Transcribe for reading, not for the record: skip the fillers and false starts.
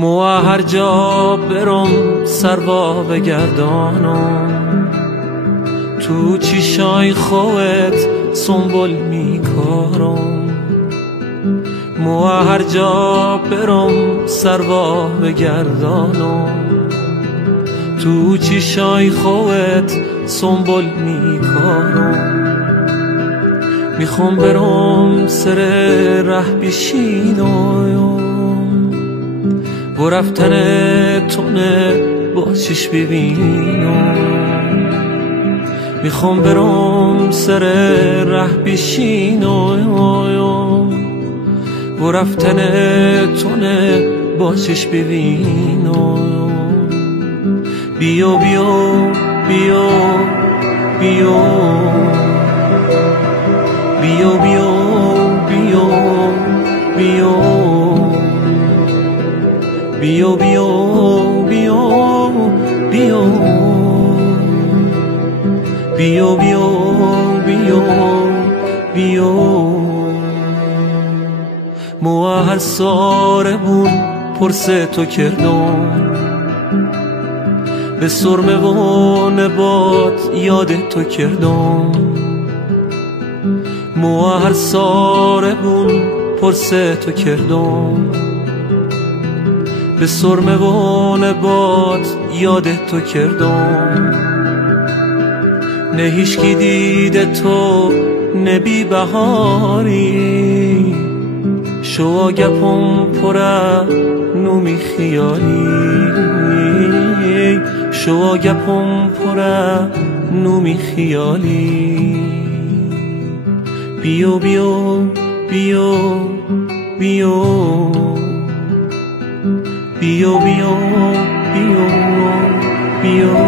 مو هر جا برم سروا بگردانم، تو چیشای خوت سنبول میکارم. مو هر جا برم سروا بگردانم، تو چیشای خوت سنبول میکارم. میخوام برم سر ره بشینم و رفتن تونه با چشم ببینم. میخوام برم سر ره بشینم و رفتن تونه با چشم ببینم. بیا بیا بیا بیا بیا بیا بیا بیا بیا بیا بیا بیا بیا بیا بیا. مو هر ساره بون پرسه تو کردم، به سرمه و نبات یاد تو کردم. مو هر ساره بون پرسه تو کردم، به سرمه و نبات یاد تو کردم. نه هیچکی دیده تو نبی بهاری، شو گپم پره نومی خیالی، شو گپم پره نومی خیالی. بیا بیا بیا بیا بیا بیا بیا بیا